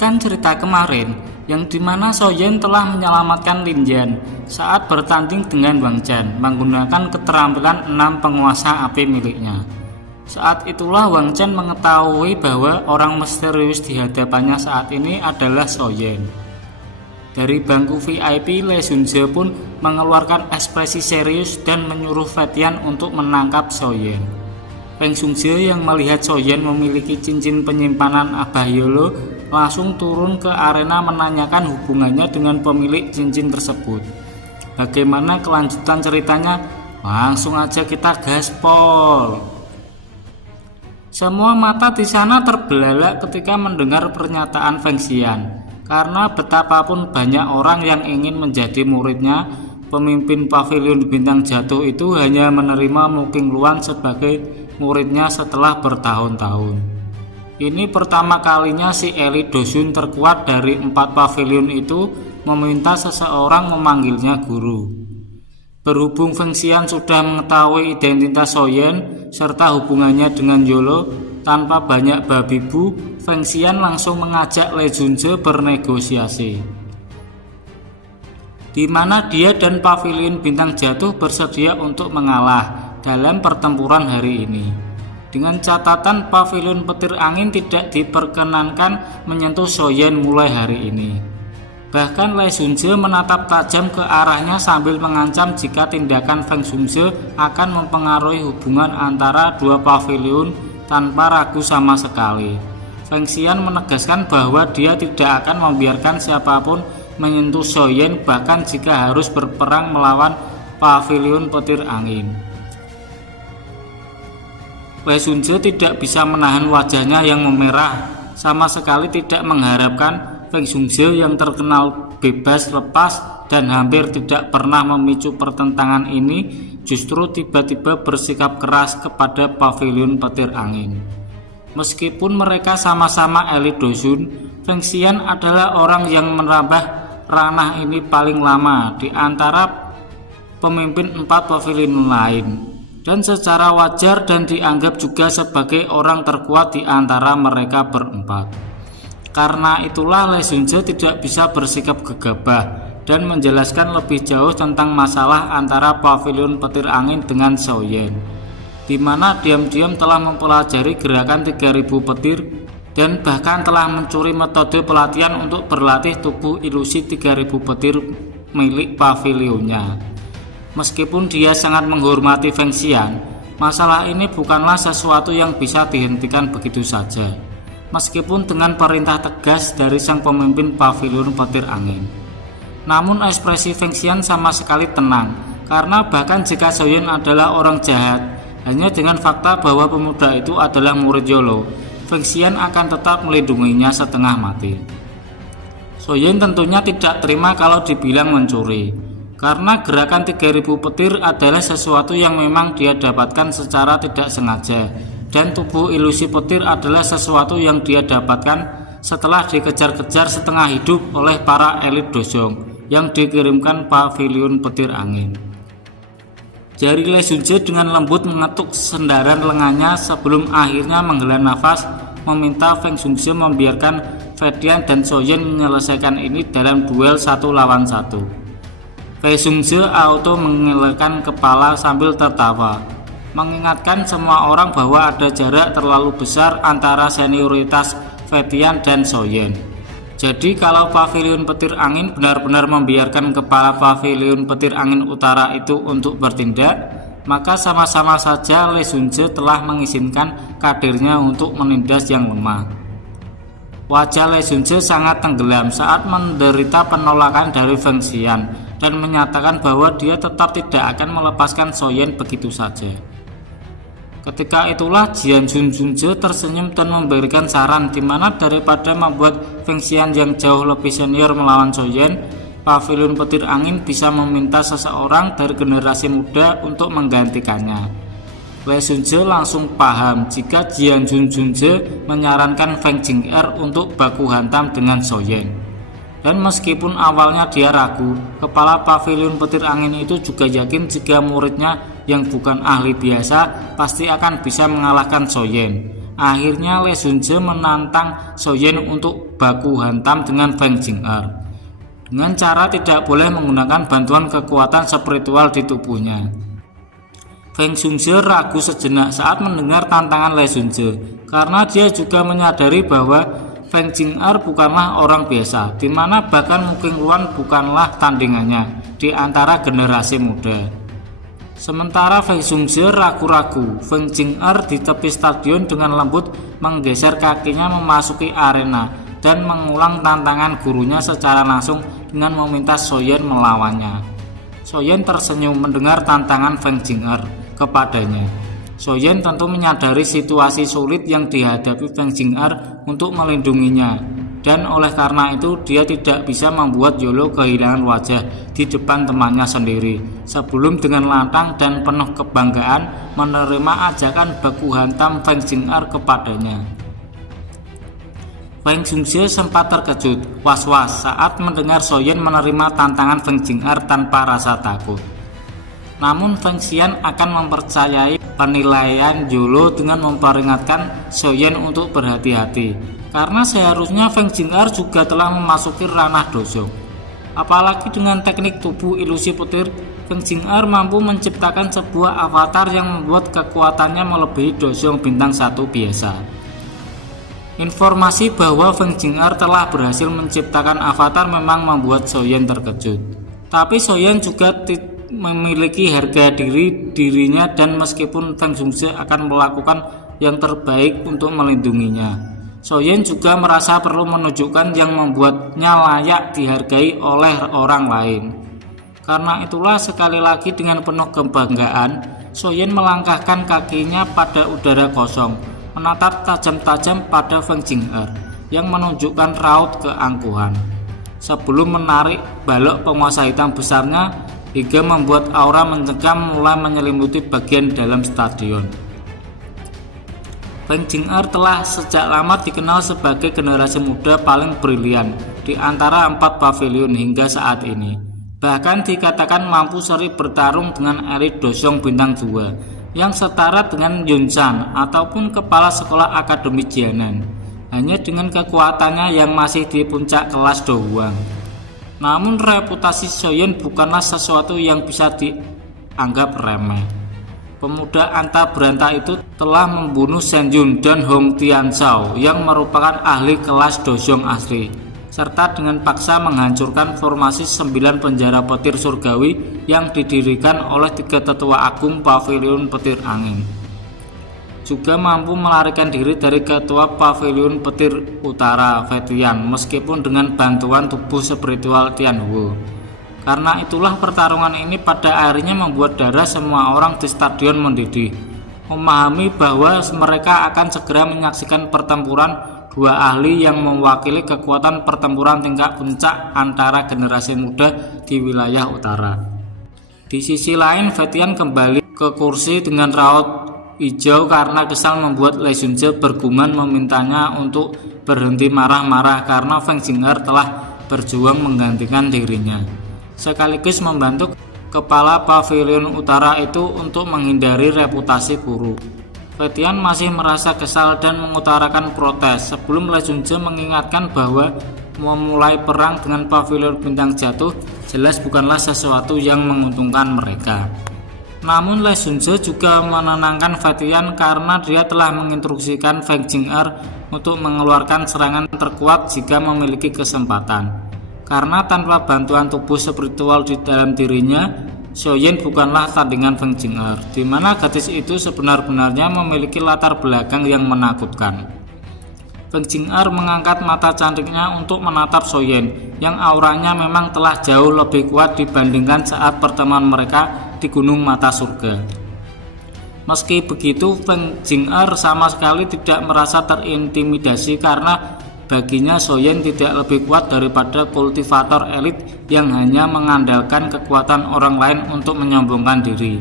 melanjutkan cerita kemarin yang dimana Soyen telah menyelamatkan Lin Yan saat bertanding dengan Wang Chen menggunakan keterampilan 6 penguasa api miliknya. Saat itulah Wang Chen mengetahui bahwa orang misterius di hadapannya saat ini adalah Soyen. Dari bangku VIP, Lee Junze pun mengeluarkan ekspresi serius dan menyuruh Fetian untuk menangkap Soyen. Feng Xingze yang melihat Soyen memiliki cincin penyimpanan Abah Yolo langsung turun ke arena menanyakan hubungannya dengan pemilik cincin tersebut. Bagaimana kelanjutan ceritanya? Langsung aja kita gaspol. Semua mata di sana terbelalak ketika mendengar pernyataan Feng Xian, karena betapapun banyak orang yang ingin menjadi muridnya, pemimpin pavilion bintang jatuh itu hanya menerima Mu Qingluan sebagai muridnya setelah bertahun-tahun. Ini pertama kalinya si elit Dosun terkuat dari 4 pavilion itu meminta seseorang memanggilnya guru. Berhubung Feng Xian sudah mengetahui identitas Soyen serta hubungannya dengan Yolo, tanpa banyak babi bu, Feng Xian langsung mengajak Lee Junze bernegosiasi, di mana dia dan pavilion bintang jatuh bersedia untuk mengalah dalam pertempuran hari ini. Dengan catatan pavilion petir angin tidak diperkenankan menyentuh Soyen mulai hari ini. Bahkan Lee Junze menatap tajam ke arahnya sambil mengancam jika tindakan Feng Xingze akan mempengaruhi hubungan antara dua pavilion tanpa ragu sama sekali. Feng Xian menegaskan bahwa dia tidak akan membiarkan siapapun menyentuh Soyen bahkan jika harus berperang melawan pavilion petir angin. Lee Junze tidak bisa menahan wajahnya yang memerah, sama sekali tidak mengharapkan Feng Xingze yang terkenal bebas lepas dan hampir tidak pernah memicu pertentangan ini justru tiba-tiba bersikap keras kepada pavilion petir angin. Meskipun mereka sama-sama elit Dosun, Feng Xian adalah orang yang merambah ranah ini paling lama di antara pemimpin 4 pavilion lain, dan secara wajar dan dianggap juga sebagai orang terkuat di antara mereka berempat. Karena itulah Lee Junze tidak bisa bersikap gegabah dan menjelaskan lebih jauh tentang masalah antara pavilion petir angin dengan Soyen, di mana diam-diam telah mempelajari gerakan 3000 petir dan bahkan telah mencuri metode pelatihan untuk berlatih tubuh ilusi 3000 petir milik pavilionnya. Meskipun dia sangat menghormati Feng Xian, masalah ini bukanlah sesuatu yang bisa dihentikan begitu saja, meskipun dengan perintah tegas dari sang pemimpin pavilion petir angin. Namun ekspresi Feng Xian sama sekali tenang, karena bahkan jika Soyen adalah orang jahat, hanya dengan fakta bahwa pemuda itu adalah murid Yolo, Feng Xian akan tetap melindunginya setengah mati. Soyen tentunya tidak terima kalau dibilang mencuri, karena gerakan 3000 petir adalah sesuatu yang memang dia dapatkan secara tidak sengaja, dan tubuh ilusi petir adalah sesuatu yang dia dapatkan setelah dikejar-kejar setengah hidup oleh para elit Dosong yang dikirimkan pavilion petir angin. Jari Lee Junze dengan lembut mengetuk sendaran lengannya sebelum akhirnya menghela nafas, meminta Feng Xingze membiarkan Fetian dan Soyen menyelesaikan ini dalam duel 1 lawan 1. Feng Xingze auto mengelakkan kepala sambil tertawa, mengingatkan semua orang bahwa ada jarak terlalu besar antara senioritas Fetian dan Soyen. Jadi kalau pavilion petir angin benar-benar membiarkan kepala pavilion petir angin utara itu untuk bertindak, maka sama-sama saja Lee Junze telah mengizinkan kadernya untuk menindas yang lemah. Wajah Lee Junze sangat tenggelam saat menderita penolakan dari Feng Xian dan menyatakan bahwa dia tetap tidak akan melepaskan Soyen begitu saja. Ketika itulah Jian Junze tersenyum dan memberikan saran di mana daripada membuat Feng Xian yang jauh lebih senior melawan Soyen, pavilion petir angin bisa meminta seseorang dari generasi muda untuk menggantikannya. Lee Junze langsung paham jika Jian Junze menyarankan Feng Jing'er untuk baku hantam dengan Soyen. Dan meskipun awalnya dia ragu, kepala pavilion petir angin itu juga yakin jika muridnya yang bukan ahli biasa pasti akan bisa mengalahkan Soyen. Akhirnya Lee Junje menantang Soyen untuk baku hantam dengan Feng Jing'er dengan cara tidak boleh menggunakan bantuan kekuatan spiritual di tubuhnya. Feng Junje ragu sejenak saat mendengar tantangan Lee Junje karena dia juga menyadari bahwa Feng Jing'er bukanlah orang biasa, di mana bahkan Muking Ruan bukanlah tandingannya di antara generasi muda. Sementara Feng Junje ragu-ragu, Feng Jing'er di tepi stadion dengan lembut menggeser kakinya memasuki arena dan mengulang tantangan gurunya secara langsung dengan meminta Soyen melawannya. Soyen tersenyum mendengar tantangan Feng Jing'er kepadanya. Soyen tentu menyadari situasi sulit yang dihadapi Feng Jing'er untuk melindunginya, dan oleh karena itu dia tidak bisa membuat Yolo kehilangan wajah di depan temannya sendiri sebelum dengan lantang dan penuh kebanggaan menerima ajakan baku hantam Feng Jing'er kepadanya. Feng Junje sempat terkejut, was-was saat mendengar Soyen menerima tantangan Feng Jing'er tanpa rasa takut. Namun Feng Xian akan mempercayai penilaian Yolo dengan memperingatkan Soyen untuk berhati-hati, karena seharusnya Feng Jing'er juga telah memasuki ranah dosong. Apalagi dengan teknik tubuh ilusi petir, Feng Jing'er mampu menciptakan sebuah avatar yang membuat kekuatannya melebihi dosong bintang 1 biasa. Informasi bahwa Feng Jing'er telah berhasil menciptakan avatar memang membuat Soyen terkejut. Tapi Soyen juga memiliki harga dirinya, dan meskipun Feng Junje akan melakukan yang terbaik untuk melindunginya, Soyen juga merasa perlu menunjukkan yang membuatnya layak dihargai oleh orang lain. Karena itulah sekali lagi dengan penuh kebanggaan, Soyen melangkahkan kakinya pada udara kosong, menatap tajam-tajam pada Feng Jing'er yang menunjukkan raut keangkuhan, sebelum menarik balok penguasa hitam besarnya hingga membuat aura mencekam mulai menyelimuti bagian dalam stadion. Feng Jing'er telah sejak lama dikenal sebagai generasi muda paling brilian di antara 4 pavilion hingga saat ini. Bahkan dikatakan mampu seri bertarung dengan elit dosong bintang 2 yang setara dengan Yun Chan ataupun kepala sekolah akademi Jianan, hanya dengan kekuatannya yang masih di puncak kelas Do Huang. Namun reputasi Soyen bukanlah sesuatu yang bisa dianggap remeh. Pemuda anta beranta itu telah membunuh Shen Yun dan Hong Tianzhao yang merupakan ahli kelas dosong asli, serta dengan paksa menghancurkan formasi 9 penjara petir surgawi yang didirikan oleh 3 tetua agung pavilion petir angin. Juga mampu melarikan diri dari ketua pavilion petir utara Fetian meskipun dengan bantuan tubuh spiritual Tianhuo. Karena itulah pertarungan ini pada akhirnya membuat darah semua orang di stadion mendidih, memahami bahwa mereka akan segera menyaksikan pertempuran 2 ahli yang mewakili kekuatan pertempuran tingkat puncak antara generasi muda di wilayah utara. Di sisi lain, Fetian kembali ke kursi dengan raut hijau karena kesal membuat Lee Junje bergumam memintanya untuk berhenti marah-marah karena Feng Jing'er telah berjuang menggantikan dirinya, sekaligus membantu kepala pavilion utara itu untuk menghindari reputasi buruk. Fetian masih merasa kesal dan mengutarakan protes sebelum Lee Junje mengingatkan bahwa memulai perang dengan pavilion bintang jatuh jelas bukanlah sesuatu yang menguntungkan mereka. Namun Lee Junje juga menenangkan Fetian karena dia telah menginstruksikan Feng Jing'er untuk mengeluarkan serangan terkuat jika memiliki kesempatan. Karena tanpa bantuan tubuh spiritual di dalam dirinya, Soyen bukanlah tandingan Feng Jing'er, di mana gadis itu sebenar-benarnya memiliki latar belakang yang menakutkan. Feng Jing'er mengangkat mata cantiknya untuk menatap Soyen yang auranya memang telah jauh lebih kuat dibandingkan saat pertemuan mereka di Gunung Mata Surga. Meski begitu, Feng Jing'er sama sekali tidak merasa terintimidasi karena baginya Soyen tidak lebih kuat daripada kultivator elit yang hanya mengandalkan kekuatan orang lain untuk menyombongkan diri.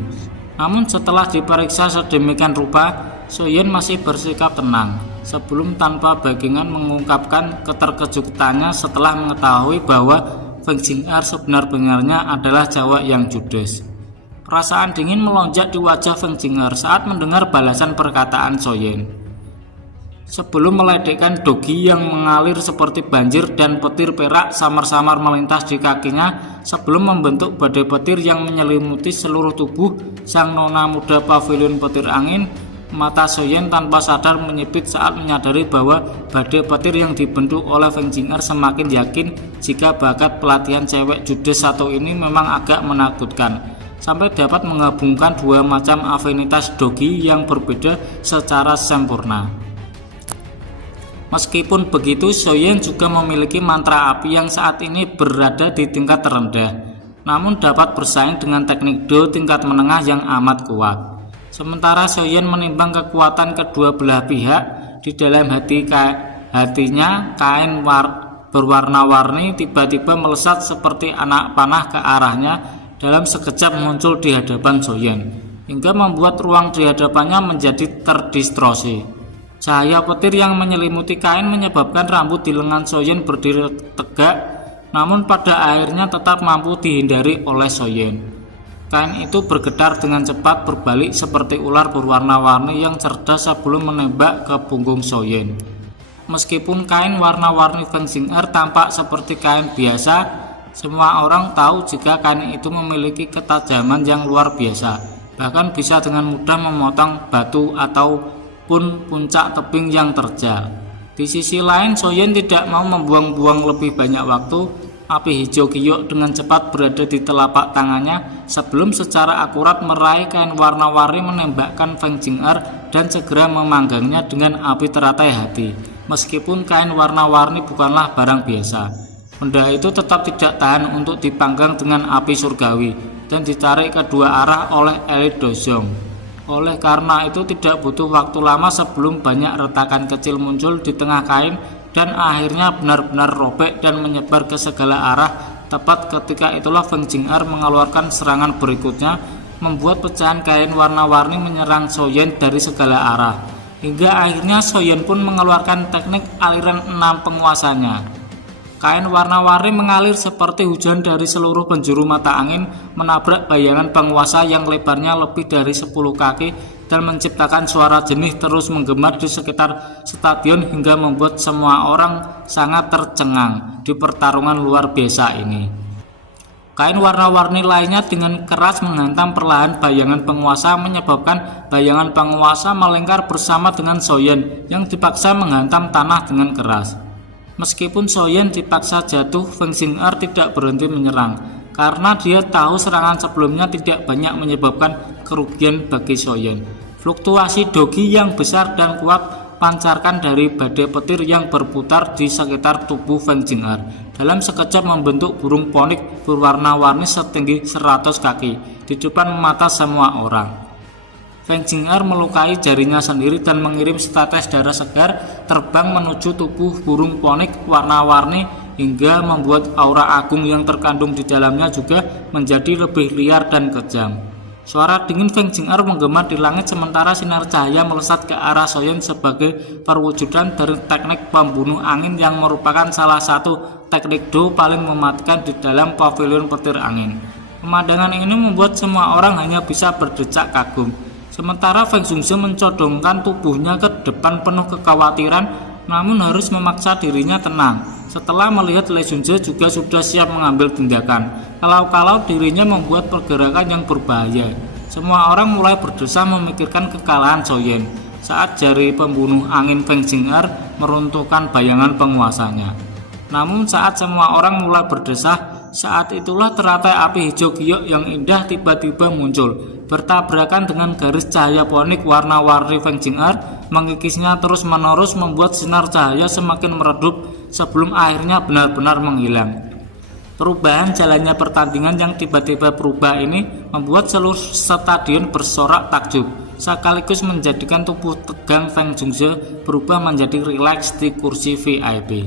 Namun setelah diperiksa sedemikian rupa, Soyen masih bersikap tenang sebelum tanpa bajingan mengungkapkan keterkejutannya setelah mengetahui bahwa Feng Jing'er sebenar-benarnya adalah cowok yang judes. Perasaan dingin melonjak di wajah Feng Jing'er saat mendengar balasan perkataan Soyen. Sebelum meledekkan Dogi yang mengalir seperti banjir dan petir perak samar-samar melintas di kakinya, sebelum membentuk badai petir yang menyelimuti seluruh tubuh sang nona muda pavilion petir angin, mata Soyen tanpa sadar menyipit saat menyadari bahwa badai petir yang dibentuk oleh Feng Jing'er semakin yakin jika bakat pelatihan cewek judes satu ini memang agak menakutkan, sampai dapat menggabungkan dua macam afinitas Dogi yang berbeda secara sempurna. Meskipun begitu, Soyen juga memiliki mantra api yang saat ini berada di tingkat terendah, namun dapat bersaing dengan teknik Do tingkat menengah yang amat kuat. Sementara Soyen menimbang kekuatan kedua belah pihak, di dalam hatinya kain berwarna-warni tiba-tiba melesat seperti anak panah ke arahnya dalam sekejap muncul di hadapan Soyen, hingga membuat ruang di hadapannya menjadi terdistorsi. Cahaya petir yang menyelimuti kain menyebabkan rambut di lengan Soyen berdiri tegak, namun pada akhirnya tetap mampu dihindari oleh Soyen. Kain itu bergetar dengan cepat berbalik seperti ular berwarna-warni yang cerdas sebelum menembak ke punggung Soyen. Meskipun kain warna-warni Feng Jing'er tampak seperti kain biasa, semua orang tahu jika kain itu memiliki ketajaman yang luar biasa, bahkan bisa dengan mudah memotong batu atau pun puncak tebing yang terjal. Di sisi lain, Soyen tidak mau membuang-buang lebih banyak waktu. Api hijau giok dengan cepat berada di telapak tangannya sebelum secara akurat meraih kain warna-warni menembakkan Feng Jing'er dan segera memanggangnya dengan api teratai hati. Meskipun kain warna-warni bukanlah barang biasa, benda itu tetap tidak tahan untuk dipanggang dengan api surgawi dan ditarik kedua arah oleh elit Dozong. Oleh karena itu tidak butuh waktu lama sebelum banyak retakan kecil muncul di tengah kain dan akhirnya benar-benar robek dan menyebar ke segala arah. Tepat ketika itulah Feng Jing'er mengeluarkan serangan berikutnya, membuat pecahan kain warna-warni menyerang Soyen dari segala arah. Hingga akhirnya Soyen pun mengeluarkan teknik aliran 6 penguasanya. Kain warna-warni mengalir seperti hujan dari seluruh penjuru mata angin, menabrak bayangan penguasa yang lebarnya lebih dari 10 kaki dan menciptakan suara jenih terus menggema di sekitar stadion hingga membuat semua orang sangat tercengang di pertarungan luar biasa ini. Kain warna-warni lainnya dengan keras menghantam perlahan bayangan penguasa, menyebabkan bayangan penguasa melingkar bersama dengan Soyen yang dipaksa menghantam tanah dengan keras. Meskipun Soyen dipaksa jatuh, Feng Jing'er tidak berhenti menyerang, karena dia tahu serangan sebelumnya tidak banyak menyebabkan kerugian bagi Soyen. Fluktuasi Dogi yang besar dan kuat pancarkan dari badai petir yang berputar di sekitar tubuh Feng Jing'er. Dalam sekejap membentuk burung ponik berwarna-warni setinggi 100 kaki di depan mata semua orang. Feng Jing'er melukai jarinya sendiri dan mengirim setetes darah segar terbang menuju tubuh burung ponik warna-warni hingga membuat aura agung yang terkandung di dalamnya juga menjadi lebih liar dan kejam. Suara dingin Feng Jing'er menggema di langit sementara sinar cahaya melesat ke arah Soyen sebagai perwujudan dari teknik pembunuh angin yang merupakan salah satu teknik Do paling mematikan di dalam pavilion petir angin. Pemandangan ini membuat semua orang hanya bisa berdecak kagum. Sementara Feng Zhongzhe mencodongkan tubuhnya ke depan penuh kekhawatiran, namun harus memaksa dirinya tenang. Setelah melihat Lei Junze juga sudah siap mengambil tindakan, kalau-kalau dirinya membuat pergerakan yang berbahaya. Semua orang mulai berdesah memikirkan kekalahan Soyen saat jari pembunuh angin Feng Jing'er meruntuhkan bayangan penguasanya. Namun saat semua orang mulai berdesah, saat itulah teratai api hijau giok yang indah tiba-tiba muncul, bertabrakan dengan garis cahaya ponik warna-warni Feng Jing'er. Mengikisnya terus-menerus membuat sinar cahaya semakin meredup sebelum akhirnya benar-benar menghilang. Perubahan jalannya pertandingan yang tiba-tiba berubah ini membuat seluruh stadion bersorak takjub, sekaligus menjadikan tubuh tegang Feng Zhongzhe berubah menjadi rileks di kursi VIP.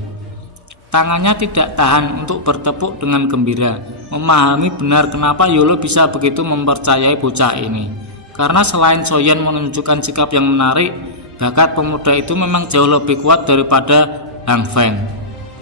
Tangannya tidak tahan untuk bertepuk dengan gembira, memahami benar kenapa Yolo bisa begitu mempercayai bocah ini. Karena selain Soyen menunjukkan sikap yang menarik, bakat pemuda itu memang jauh lebih kuat daripada Hang Feng.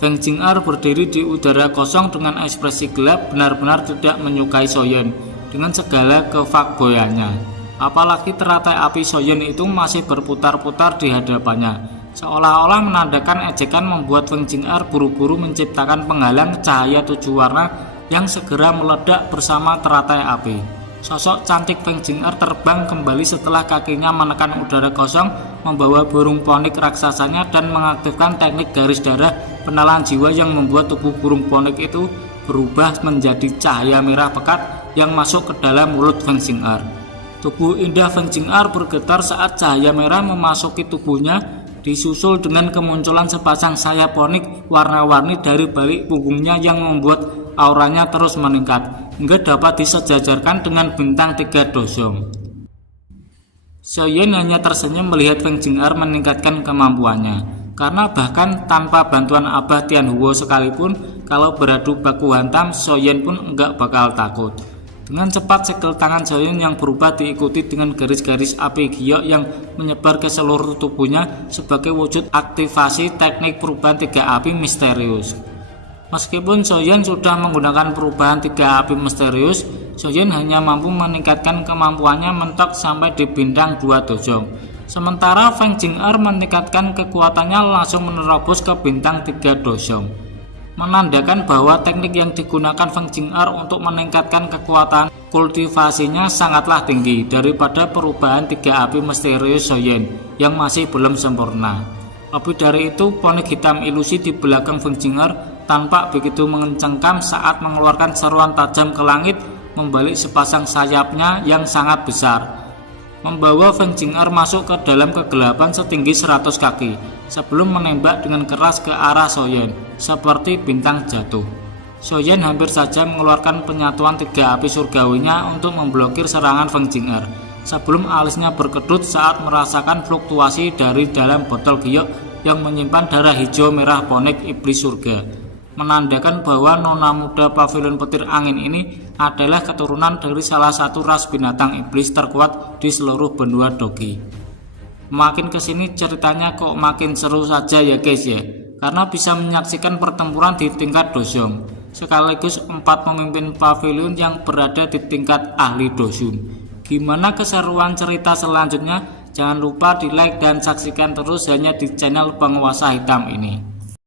Feng Jing'er berdiri di udara kosong dengan ekspresi gelap, benar-benar tidak menyukai Soyen dengan segala kefakboyannya. Apalagi teratai api Soyen itu masih berputar-putar di hadapannya. seolah-olah menandakan ejekan membuat Feng Jing'er buru-buru menciptakan penghalang cahaya 7 warna yang segera meledak bersama teratai api. Sosok cantik Feng Jing'er terbang kembali setelah kakinya menekan udara kosong, membawa burung ponik raksasanya dan mengaktifkan teknik garis darah penelan jiwa yang membuat tubuh burung ponik itu berubah menjadi cahaya merah pekat yang masuk ke dalam mulut Feng Jing'er. Tubuh indah Feng Jing'er bergetar saat cahaya merah memasuki tubuhnya, disusul dengan kemunculan sepasang sayap ponik warna-warni dari balik punggungnya yang membuat auranya terus meningkat hingga dapat disejajarkan dengan bintang 3 dosong. Xiaoyan hanya tersenyum melihat Feng Jing'er meningkatkan kemampuannya, karena bahkan tanpa bantuan Abah Tianhuo sekalipun, kalau beradu baku hantam, Xiaoyan pun enggak bakal takut. Dengan cepat segel tangan Xiaoyan yang berubah diikuti dengan garis-garis api giok yang menyebar ke seluruh tubuhnya sebagai wujud aktivasi teknik perubahan 3 api misterius. Meskipun Xiaoyan sudah menggunakan perubahan 3 api misterius, Xiaoyan hanya mampu meningkatkan kemampuannya mentok sampai di bintang 2 dosong. Sementara Feng Jing'er meningkatkan kekuatannya langsung menerobos ke bintang 3 dosong, menandakan bahwa teknik yang digunakan Feng Jing'er untuk meningkatkan kekuatan kultivasinya sangatlah tinggi daripada perubahan 3 api misterius Xiaoyan yang masih belum sempurna. Lebih dari itu, ponik hitam ilusi di belakang Feng Jing'er tampak begitu mengencangkan saat mengeluarkan seruan tajam ke langit, membalik sepasang sayapnya yang sangat besar, membawa Feng Jing'er masuk ke dalam kegelapan setinggi 100 kaki sebelum menembak dengan keras ke arah Xiaoyan seperti bintang jatuh. Xiaoyan hampir saja mengeluarkan penyatuan 3 api surgawinya untuk memblokir serangan Feng Jing'er sebelum alisnya berkedut saat merasakan fluktuasi dari dalam botol giok yang menyimpan darah hijau merah ponik iblis surga, menandakan bahwa nona muda pavilion petir angin ini adalah keturunan dari salah satu ras binatang iblis terkuat di seluruh benua Dogi. Makin kesini ceritanya kok makin seru saja ya guys ya, karena bisa menyaksikan pertempuran di tingkat dosong, sekaligus 4 pemimpin pavilion yang berada di tingkat ahli dosun. Gimana keseruan cerita selanjutnya? Jangan lupa di like dan saksikan terus hanya di channel Penguasa Hitam ini.